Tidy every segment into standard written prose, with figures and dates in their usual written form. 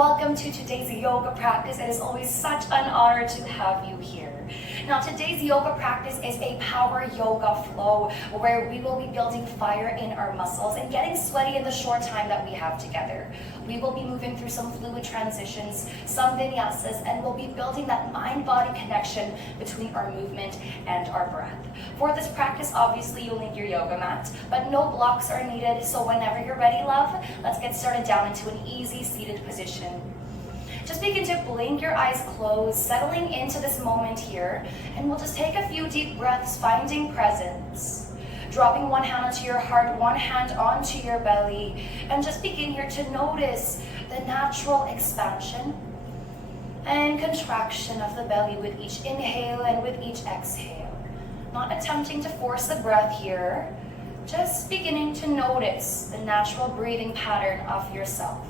welcome to today's yoga practice. It is always such an honor to have you here. Now, today's yoga practice is a power yoga flow where we will be building fire in our muscles and getting sweaty in the short time that we have together. We will be moving through some fluid transitions, some vinyasas, and we'll be building that mind-body connection between our movement and our breath. For this practice, obviously, you'll need your yoga mat, but no blocks are needed, so whenever you're ready, love, let's get started down into an easy seated position. Just begin to blink your eyes closed, settling into this moment here, and we'll just take a few deep breaths, finding presence. Dropping one hand onto your heart, one hand onto your belly, and just begin here to notice the natural expansion and contraction of the belly with each inhale and with each exhale. Not attempting to force the breath here, just beginning to notice the natural breathing pattern of yourself.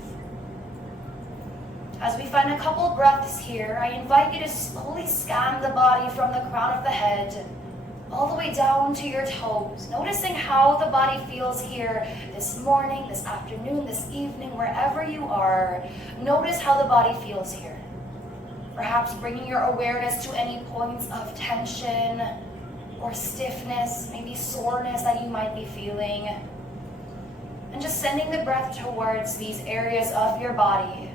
As we find a couple breaths here, I invite you to slowly scan the body from the crown of the head all the way down to your toes, noticing how the body feels here this morning, this afternoon, this evening, wherever you are. Notice how the body feels here. Perhaps bringing your awareness to any points of tension or stiffness, maybe soreness that you might be feeling. And just sending the breath towards these areas of your body.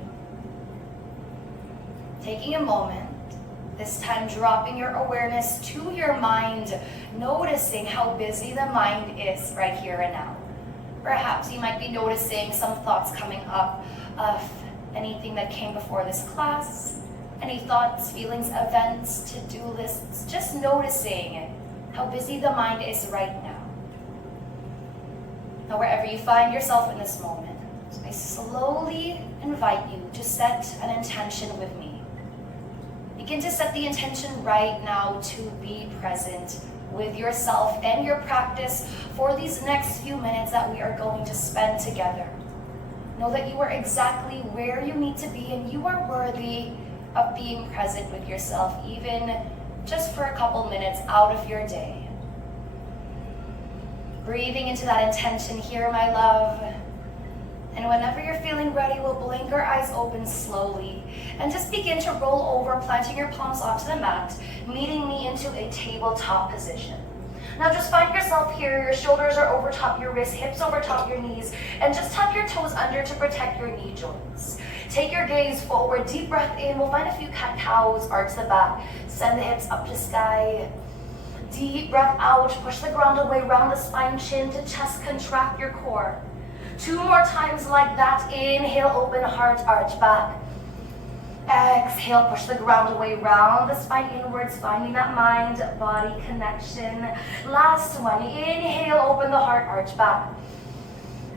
Taking a moment, this time dropping your awareness to your mind, noticing how busy the mind is right here and now. Perhaps you might be noticing some thoughts coming up of anything that came before this class, any thoughts, feelings, events, to-do lists, just noticing how busy the mind is right now. Now, wherever you find yourself in this moment, I slowly invite you to set an intention with me. Begin to set the intention right now to be present with yourself and your practice for these next few minutes that we are going to spend together. Know that you are exactly where you need to be and you are worthy of being present with yourself, even just for a couple minutes out of your day. Breathing into that intention here, my love. And whenever you're feeling ready, we'll blink our eyes open slowly and just begin to roll over, planting your palms onto the mat, meeting me into a tabletop position. Now just find yourself here, your shoulders are over top your wrists, hips over top your knees, and just tuck your toes under to protect your knee joints. Take your gaze forward, deep breath in, we'll find a few cat-cows, arch the back, send the hips up to sky. Deep breath out, push the ground away, round the spine, chin to chest, contract your core. 2 more times like that. Inhale, open heart, arch back. Exhale, push the ground away, round the spine inwards, finding that mind-body connection. Last one. Inhale, open the heart, arch back.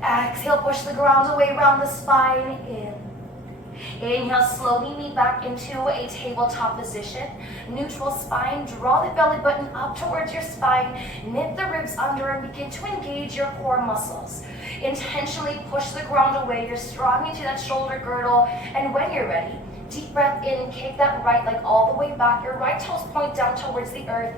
Exhale, push the ground away, round the spine in. Inhale, slowly meet back into a tabletop position. Neutral spine, draw the belly button up towards your spine, knit the ribs under and begin to engage your core muscles. Intentionally push the ground away, you're strong into that shoulder girdle, and when you're ready, deep breath in, kick that right leg all the way back, your right toes point down towards the earth.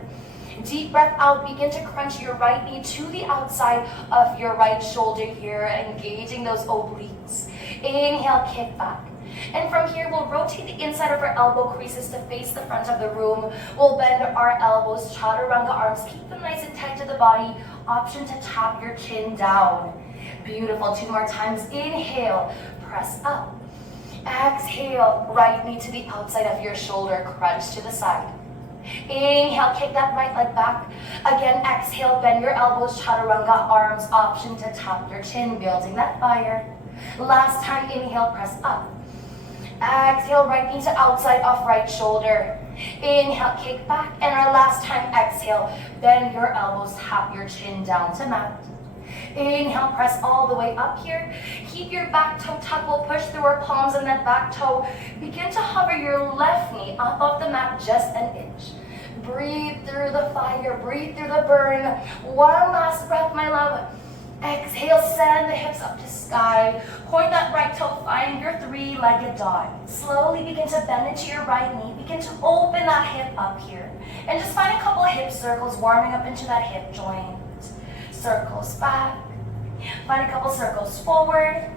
Deep breath out, begin to crunch your right knee to the outside of your right shoulder here, engaging those obliques. Inhale, kick back. And from here, we'll rotate the inside of our elbow creases to face the front of the room. We'll bend our elbows, chaturanga arms, keep them nice and tight to the body. Option to tap your chin down. Beautiful. 2 more times. Inhale, press up. Exhale, right knee to the outside of your shoulder, crunch to the side. Inhale, kick that right leg back. Again, exhale, bend your elbows, chaturanga arms, option to tap your chin, building that fire. Last time, inhale, press up. Exhale, right knee to outside of right shoulder. Inhale, kick back. And our last time, exhale, bend your elbows, tap your chin down to mat. Inhale, press all the way up here. Keep your back toe tucked. We'll push through our palms and that back toe. Begin to hover your left knee up off the mat just an inch. Breathe through the fire, breathe through the burn. One last breath, my love. Exhale, send the hips up to sky. Point that right toe, find your 3-legged dog. Slowly begin to bend into your right knee. Begin to open that hip up here. And just find a couple of hip circles, warming up into that hip joint. Circles back. Find a couple circles forward.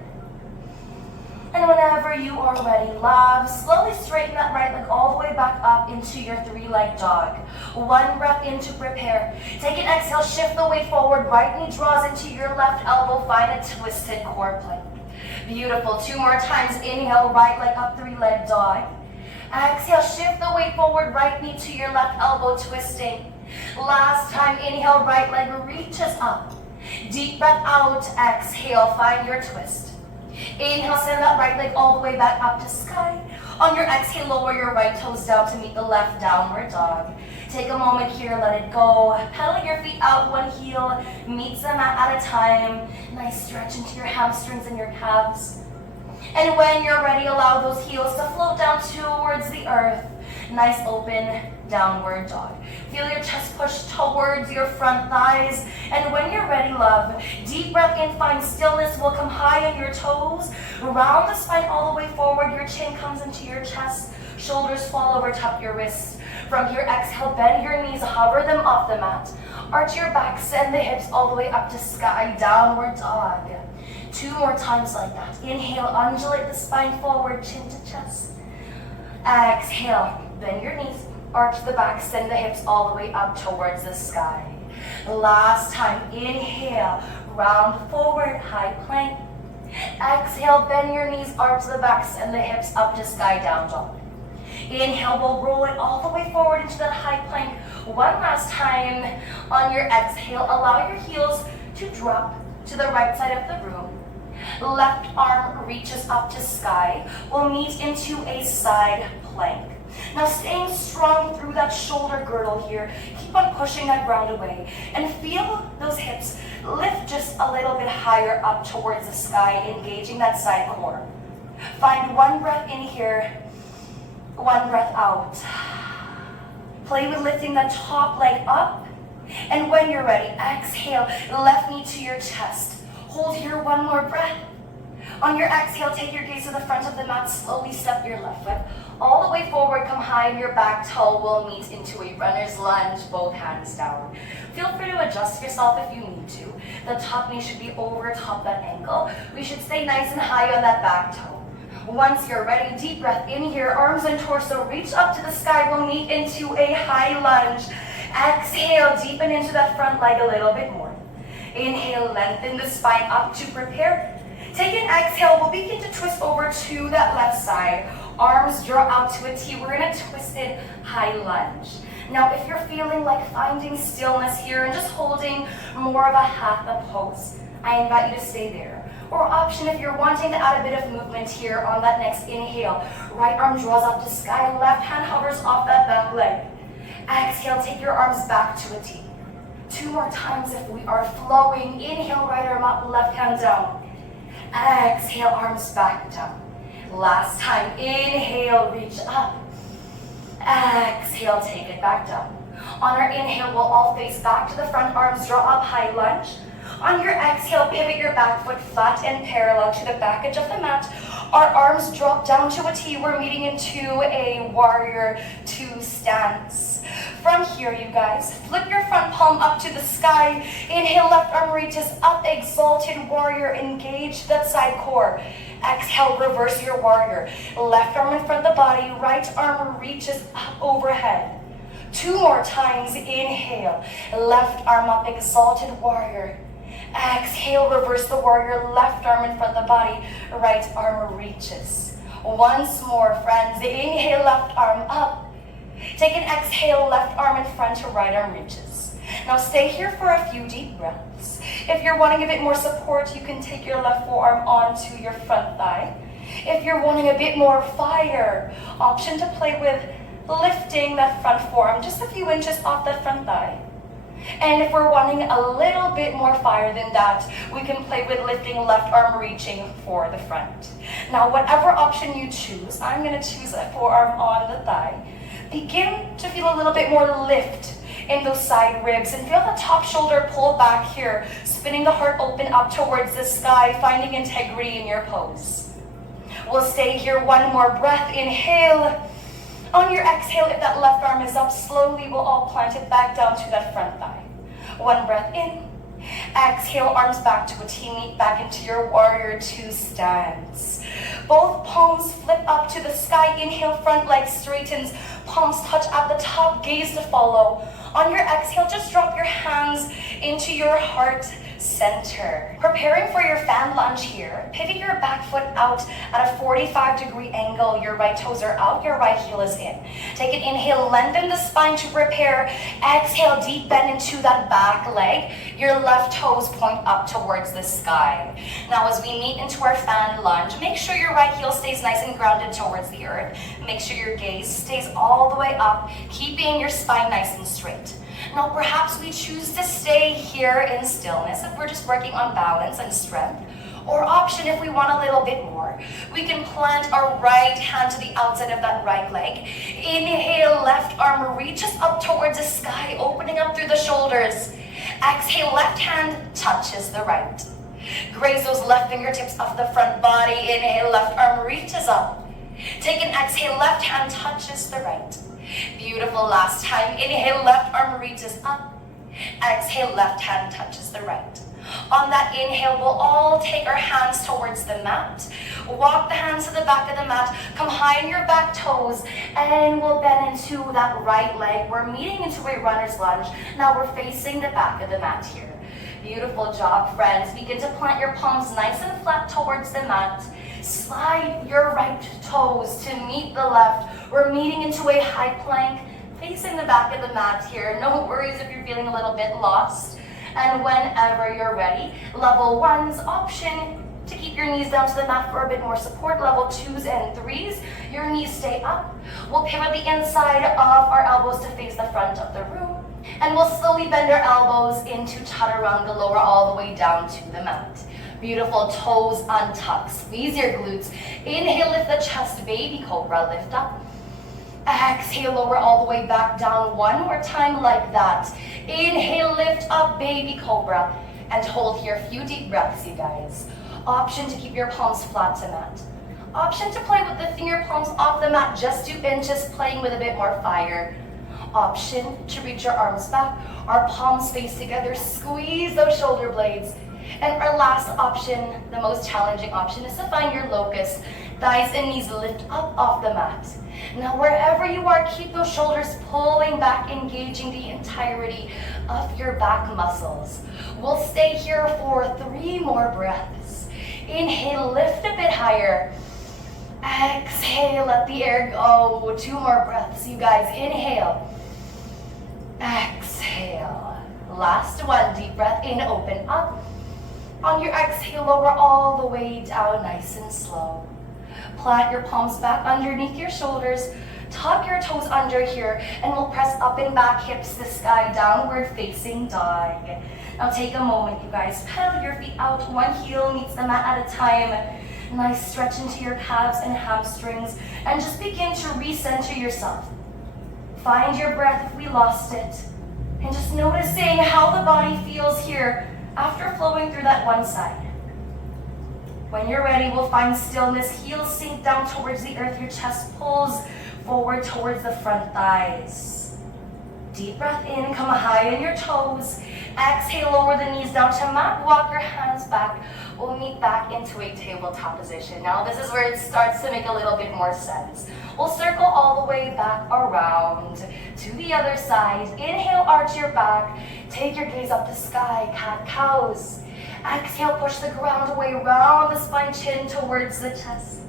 And whenever you are ready, love, slowly straighten that right leg all the way back up into your three-leg dog. One breath in to prepare. Take an exhale, shift the weight forward. Right knee draws into your left elbow. Find a twisted core plank. Beautiful. 2 more times. Inhale, right leg up, three-leg dog. Exhale, shift the weight forward. Right knee to your left elbow, twisting. Last time, inhale, right leg reaches up. Deep breath out. Exhale, find your twist. Inhale, send that right leg all the way back up to sky. On your exhale, lower your right toes down to meet the left downward dog. Take a moment here, let it go. Pedal your feet out, one heel meets the mat at a time. Nice stretch into your hamstrings and your calves. And when you're ready, allow those heels to float down towards the earth. Nice open downward dog. Feel your chest push towards your front thighs. And when you're ready, love, deep breath in, find stillness. We'll come high on your toes. Round the spine all the way forward. Your chin comes into your chest. Shoulders fall over, tap your wrists. From here, exhale, bend your knees, hover them off the mat. Arch your back, send the hips all the way up to sky, downward dog. 2 more times like that. Inhale, undulate the spine forward, chin to chest. Exhale, bend your knees, arch the back, send the hips all the way up towards the sky. Last time, inhale, round forward, high plank. Exhale, bend your knees, arch the back, send the hips up to sky, down dog. Inhale, we'll roll it all the way forward into that high plank. One last time. On your exhale, allow your heels to drop to the right side of the room. Left arm reaches up to sky. We'll meet into a side plank. Now staying strong through that shoulder girdle here. Keep on pushing that ground away. And feel those hips lift just a little bit higher up towards the sky, engaging that side core. Find one breath in here, one breath out. Play with lifting the top leg up. And when you're ready, exhale, left knee to your chest. Hold here, one more breath. On your exhale, take your gaze to the front of the mat. Slowly step your left foot all the way forward. Come high, and your back toe will meet into a runner's lunge, both hands down. Feel free to adjust yourself if you need to. The top knee should be over top that ankle. We should stay nice and high on that back toe. Once you're ready, deep breath in here. Arms and torso reach up to the sky. We'll meet into a high lunge. Exhale, deepen into that front leg a little bit more. Inhale, lengthen the spine up to prepare. Take an exhale, we'll begin to twist over to that left side. Arms draw out to a T. We're in a twisted high lunge. Now, if you're feeling like finding stillness here and just holding more of a hatha pose, I invite you to stay there. Or option, if you're wanting to add a bit of movement here on that next inhale. Right arm draws up to sky, left hand hovers off that back leg. Exhale, take your arms back to a T. 2 more times if we are flowing. Inhale, right arm up, left hand down. Exhale, arms back down. Last time, inhale, reach up. Exhale, take it back down. On our inhale, we'll all face back to the front, arms draw up, high lunge. On your exhale, pivot your back foot flat and parallel to the back edge of the mat. Our arms drop down to a T. We're meeting into a warrior 2 stance. From here, you guys, flip your front palm up to the sky. Inhale, left arm reaches up, exalted warrior. Engage that side core. Exhale, reverse your warrior. Left arm in front of the body, right arm reaches up overhead. 2 more times. Inhale, left arm up, exalted warrior. Exhale, reverse the warrior, left arm in front of the body, right arm reaches. Once more, friends. Inhale, left arm up. Take an exhale, left arm in front to right arm reaches. Now stay here for a few deep breaths. If you're wanting a bit more support, you can take your left forearm onto your front thigh. If you're wanting a bit more fire, option to play with lifting that front forearm just a few inches off that front thigh. And if we're wanting a little bit more fire than that, we can play with lifting left arm reaching for the front. Now, whatever option you choose, I'm going to choose a forearm on the thigh. Begin to feel a little bit more lift in those side ribs and feel the top shoulder pull back here, spinning the heart open up towards the sky, finding integrity in your pose. We'll stay here, one more breath. Inhale. On your exhale, if that left arm is up, slowly we'll all plant it back down to that front thigh. One breath in. Exhale, arms back to a T, meet back into your warrior two stance. Both palms flip up to the sky. Inhale, front leg straightens. Palms touch at the top, gaze to follow. On your exhale, just drop your hands into your heart center. Preparing for your fan lunge here. Pivot your back foot out at a 45-degree angle. Your right toes are out, your right heel is in. Take an inhale, lengthen the spine to prepare. Exhale, deep bend into that back leg. Your left toes point up towards the sky. Now as we meet into our fan lunge, make sure your right heel stays nice and grounded towards the earth. Make sure your gaze stays all the way up, keeping your spine nice and straight. Now perhaps we choose to stay here in stillness if we're just working on balance and strength. Or option, if we want a little bit more, we can plant our right hand to the outside of that right leg. Inhale, left arm reaches up towards the sky, opening up through the shoulders. Exhale, left hand touches the right. Graze those left fingertips off the front body. Inhale, left arm reaches up. Take an exhale, left hand touches the right. Beautiful, last time. Inhale, left arm reaches up. Exhale, left hand touches the right. On that inhale, we'll all take our hands towards the mat. Walk the hands to the back of the mat. Come high on your back toes. And we'll bend into that right leg. We're meeting into a runner's lunge. Now we're facing the back of the mat here. Beautiful job, friends. Begin to plant your palms nice and flat towards the mat. Slide your right toes to meet the left. We're meeting into a high plank, facing the back of the mat here. No worries if you're feeling a little bit lost. And whenever you're ready, level one's option to keep your knees down to the mat for a bit more support. Level twos and threes, your knees stay up. We'll pivot the inside of our elbows to face the front of the room. And we'll slowly bend our elbows into chaturanga, lower all the way down to the mat. Beautiful, toes untucked. Squeeze your glutes. Inhale, lift the chest, baby cobra, lift up. Exhale, lower all the way back down. One more time like that. Inhale, lift up, baby cobra. And hold here a few deep breaths, you guys. Option to keep your palms flat to mat. Option to play with the finger palms off the mat, just 2 inches, playing with a bit more fire. Option to reach your arms back, our palms face together, squeeze those shoulder blades. And our last option, the most challenging option, is to find your locust. Thighs and knees lift up off the mat. Now wherever you are, keep those shoulders pulling back, engaging the entirety of your back muscles. We'll stay here for 3 more breaths. Inhale, lift a bit higher. Exhale, let the air go. 2 more breaths, you guys. Inhale. Exhale. Last one, deep breath in, open up. On your exhale, lower all the way down, nice and slow. Plant your palms back underneath your shoulders. Tuck your toes under here, and we'll press up and back, hips to sky, downward facing dog. Now take a moment, you guys. Pedal your feet out. One heel meets the mat at a time. Nice stretch into your calves and hamstrings. And just begin to recenter yourself. Find your breath if we lost it. And just noticing how the body feels here after flowing through that one side. When you're ready, we'll find stillness. Heels sink down towards the earth. Your chest pulls forward towards the front thighs. Deep breath in, come high on your toes. Exhale, lower the knees down to mat. Walk your hands back. We'll meet back into a tabletop position. Now this is where it starts to make a little bit more sense. We'll circle all the way back around to the other side. Inhale, arch your back. Take your gaze up the sky, cat-cows. Exhale, push the ground away, round the spine, chin towards the chest.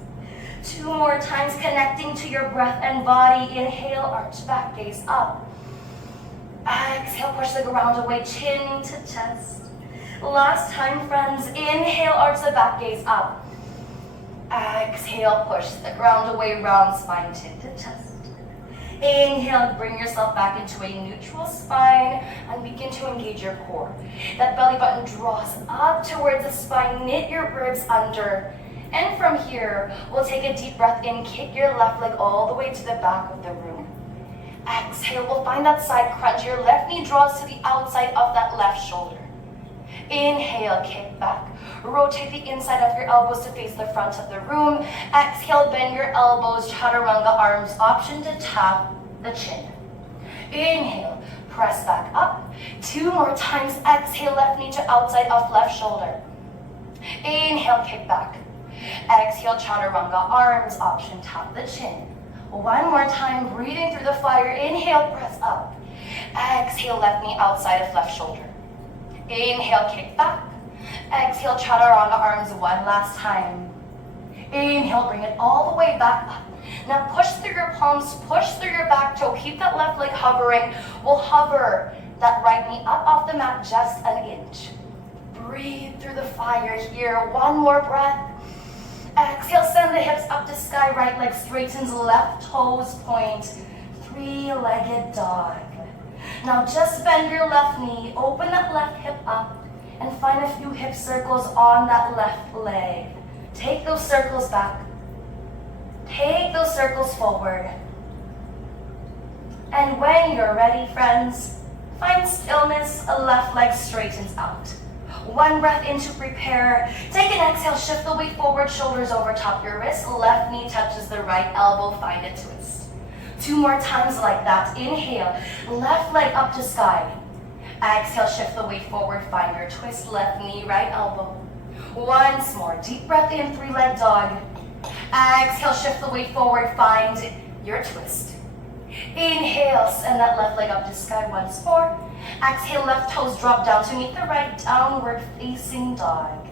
2 more times, connecting to your breath and body. Inhale, arch back, gaze up. Exhale, push the ground away, chin to chest. Last time, friends. Inhale, arch the back, gaze up. Exhale, push the ground away, round spine, chin to chest. Inhale, bring yourself back into a neutral spine and begin to engage your core. That belly button draws up towards the spine, knit your ribs under. And from here, we'll take a deep breath in, kick your left leg all the way to the back of the room. Exhale, we'll find that side crunch. Your left knee draws to the outside of that left shoulder. Inhale, kick back. Rotate the inside of your elbows to face the front of the room. Exhale, bend your elbows, chaturanga arms, option to tap the chin. Inhale, Press back up. 2 more times. Exhale, left knee to outside of left shoulder. Inhale, kick back. Exhale, chaturanga, arms option, tap the chin. 1 more time, breathing through the fire. Inhale, press up. Exhale, left knee outside of left shoulder. Inhale, kick back. Exhale, chaturanga, arms 1 last time. Inhale, bring it all the way back up. Now push through your palms, push through your back toe. Keep that left leg hovering. We'll hover that right knee up off the mat just an inch. Breathe through the fire here. 1 more breath. Exhale, send the hips up to sky. Right leg straightens, left toes point. 3-legged dog. Now just bend your left knee. Open that left hip up and find a few hip circles on that left leg. Take those circles back. Take those circles forward. And when you're ready, friends, find stillness. A left leg straightens out. 1 breath in to prepare. Take an exhale, shift the weight forward, shoulders over top your wrist. Left knee touches the right elbow, find a twist. 2 more times like that. Inhale, left leg up to sky. Exhale, shift the weight forward, find your twist. Left knee, right elbow. Once more, deep breath in, 3-leg dog. Exhale, shift the weight forward, find your twist. Inhale, send that left leg up to sky once more. Exhale, left toes drop down to meet the right, downward facing dog.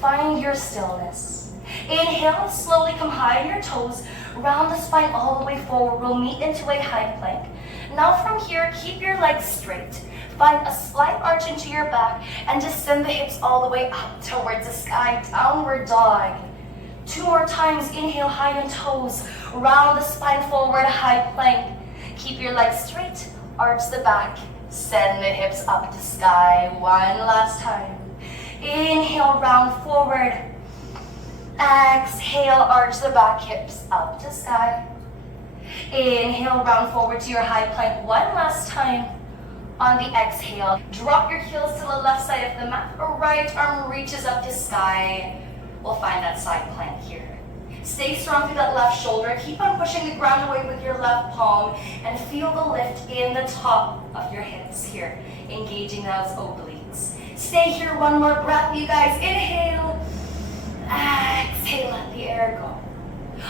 Find your stillness. Inhale, slowly come high on your toes, round the spine all the way forward. We'll meet into a high plank. Now from here, keep your legs straight. Find a slight arch into your back and just send the hips all the way up towards the sky, downward dog. 2 more times. Inhale, high on toes, round the spine forward, high plank. Keep your legs straight, arch the back, send the hips up to sky. 1 last time. Inhale, round forward. Exhale, arch the back, hips up to sky. Inhale, round forward to your high plank 1 last time. On the exhale, drop your heels to the left side of the mat. Right arm reaches up to sky. We'll find that side plank here. Stay strong through that left shoulder. Keep on pushing the ground away with your left palm and feel the lift in the top of your hips here, engaging those obliques. Stay here 1 more breath, you guys. Inhale. Exhale, let the air go.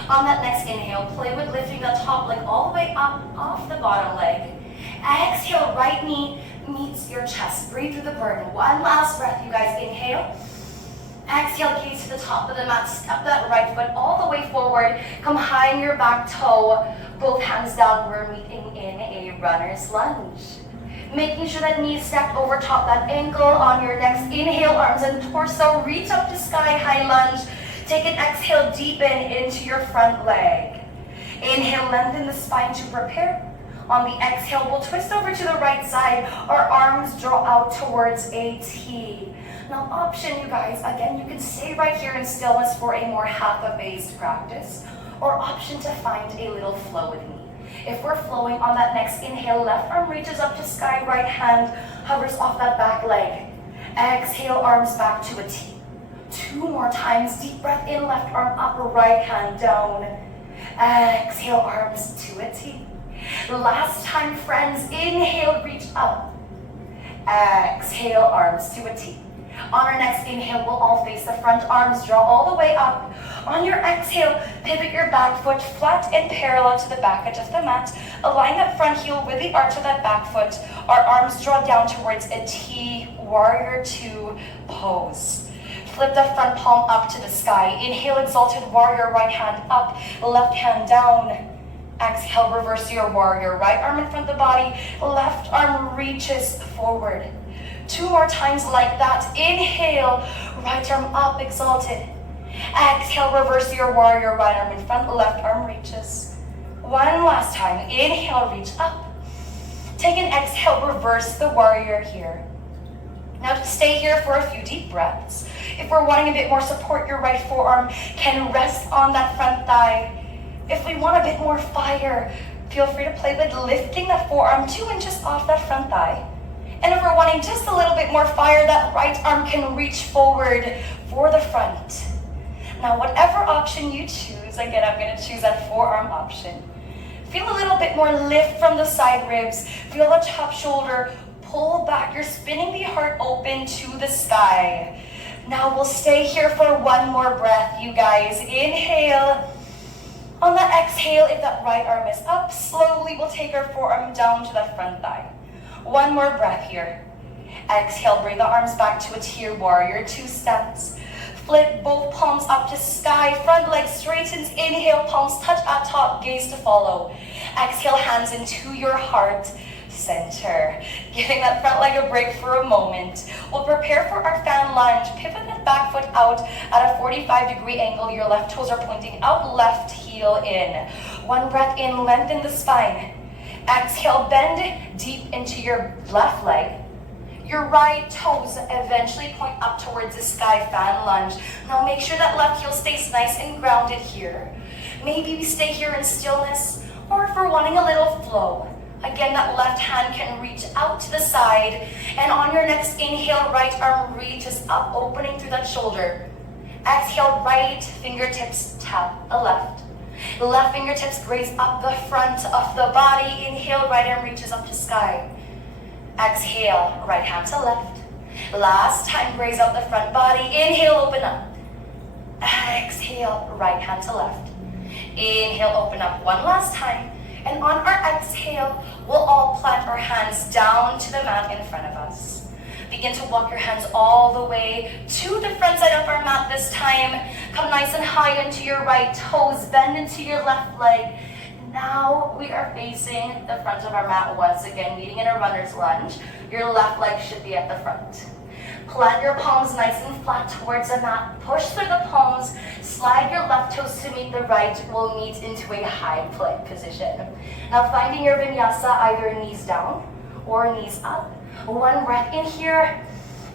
On that next inhale, play with lifting the top leg all the way up off the bottom leg. Exhale, right knee meets your chest. Breathe through the burden. 1 last breath, you guys. Inhale. Exhale, gaze to the top of the mat. Step that right foot all the way forward. Come high on your back toe. Both hands down. We're meeting in a runner's lunge. Making sure that knees stacked over top that ankle. On your next inhale, arms and torso. Reach up to sky, high lunge. Take an exhale, deepen into your front leg. Inhale, lengthen the spine to prepare. On the exhale, we'll twist over to the right side. Our arms draw out towards a T. Now option, you guys, again, you can stay right here in stillness for a more hatha-based practice, or option to find a little flow with me. If we're flowing on that next inhale, left arm reaches up to sky, right hand hovers off that back leg. Exhale, arms back to a T. 2 more times, deep breath in, left arm up, right hand down. Exhale, arms to a T. Last time, friends, inhale, reach up. Exhale, arms to a T. On our next inhale, we'll all face the front, arms draw all the way up. On your exhale, pivot your back foot flat and parallel to the back edge of the mat. Align that front heel with the arch of that back foot. Our arms draw down towards a T, warrior 2 pose. Flip the front palm up to the sky. Inhale, exalted warrior, right hand up, left hand down. Exhale, reverse your warrior. Right arm in front of the body, left arm reaches forward. 2 more times like that. Inhale, right arm up, exalted. Exhale, reverse your warrior. Right arm in front, left arm reaches. 1 last time. Inhale, reach up. Take an exhale, reverse the warrior here. Now to stay here for a few deep breaths. If we're wanting a bit more support, your right forearm can rest on that front thigh. If we want a bit more fire, feel free to play with lifting that forearm 2 inches off that front thigh. And if we're wanting just a little bit more fire, that right arm can reach forward for the front. Now, whatever option you choose, again, I'm going to choose that forearm option. Feel a little bit more lift from the side ribs. Feel the top shoulder pull back. You're spinning the heart open to the sky. Now we'll stay here for one more breath, you guys. Inhale. On the exhale, if that right arm is up, slowly we'll take our forearm down to the front thigh. One more breath here. Exhale, bring the arms back to a tier warrior, 2 steps. Flip both palms up to sky, front leg straightens. Inhale, palms touch at top, gaze to follow. Exhale, hands into your heart center. Giving that front leg a break for a moment. We'll prepare for our fan lunge. Pivot that back foot out at a 45-degree angle. Your left toes are pointing out, left heel in. One breath in, lengthen the spine. Exhale, bend deep into your left leg. Your right toes eventually point up towards the sky, fan lunge. Now make sure that left heel stays nice and grounded here. Maybe we stay here in stillness, or if we're wanting a little flow. Again, that left hand can reach out to the side, and on your next inhale, right arm reaches up, opening through that shoulder. Exhale, right fingertips tap the left. Left fingertips graze up the front of the body. Inhale, right arm reaches up to sky. Exhale, right hand to left. Last time, graze up the front body. Inhale, open up. Exhale, right hand to left. Inhale, open up one last time. And on our exhale, we'll all plant our hands down to the mat in front of us. Begin to walk your hands all the way to the front side of our mat this time. Come nice and high into your right toes, bend into your left leg. Now we are facing the front of our mat once again, meeting in a runner's lunge. Your left leg should be at the front. Plant your palms nice and flat towards the mat. Push through the palms. Slide your left toes to meet the right. We'll meet into a high plank position. Now finding your vinyasa, either knees down or knees up. One breath in here.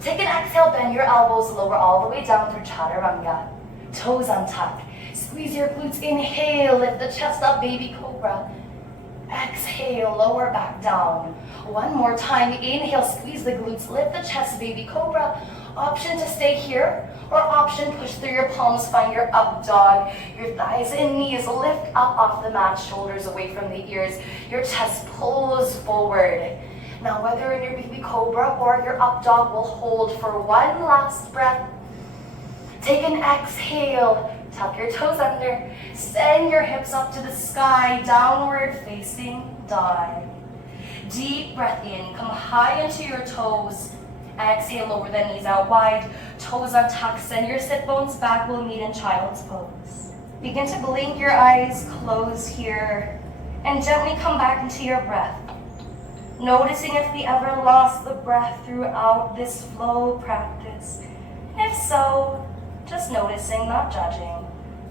Take an exhale, bend your elbows, lower all the way down through chaturanga. Toes untucked. Squeeze your glutes. Inhale, lift the chest up, baby cobra. Exhale, lower back down. One more time. Inhale, squeeze the glutes, lift the chest, baby cobra. Option to stay here, or option push through your palms, find your up dog. Your thighs and knees lift up off the mat, shoulders away from the ears. Your chest pulls forward. Now whether in your baby cobra or your up dog, will hold for one last breath. Take an exhale. Tuck your toes under, send your hips up to the sky, downward facing dog. Deep breath in, come high into your toes. Exhale, lower the knees out wide, toes untucked, send your sit bones back, we'll meet in child's pose. Begin to blink your eyes, close here, and gently come back into your breath. Noticing if we ever lost the breath throughout this flow practice. If so, just noticing, not judging.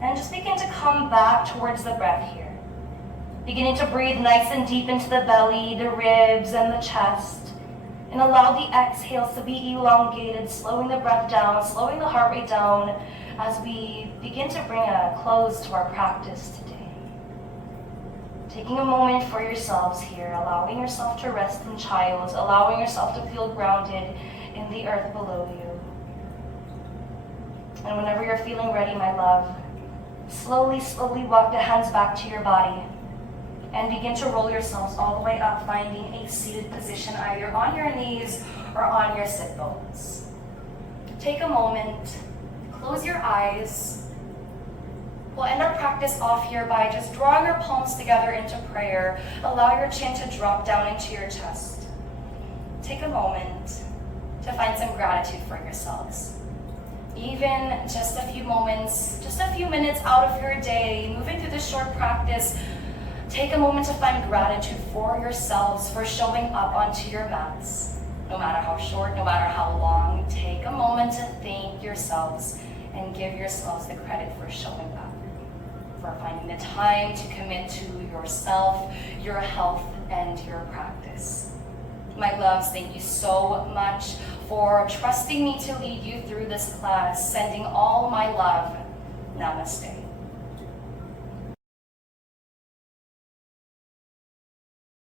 And just begin to come back towards the breath here. Beginning to breathe nice and deep into the belly, the ribs, and the chest. And allow the exhales to be elongated, slowing the breath down, slowing the heart rate down as we begin to bring a close to our practice today. Taking a moment for yourselves here, allowing yourself to rest in child, allowing yourself to feel grounded in the earth below you. And whenever you're feeling ready, my love, slowly, slowly walk the hands back to your body and begin to roll yourselves all the way up, finding a seated position either on your knees or on your sit bones. Take a moment, close your eyes. We'll end our practice off here by just drawing your palms together into prayer. Allow your chin to drop down into your chest. Take a moment to find some gratitude for yourselves. Even just a few moments, just a few minutes out of your day, moving through this short practice, take a moment to find gratitude for yourselves for showing up onto your mats. No matter how short, no matter how long, take a moment to thank yourselves and give yourselves the credit for showing up, for finding the time to commit to yourself, your health, and your practice. My loves, thank you so much for trusting me to lead you through this class. Sending all my love. Namaste.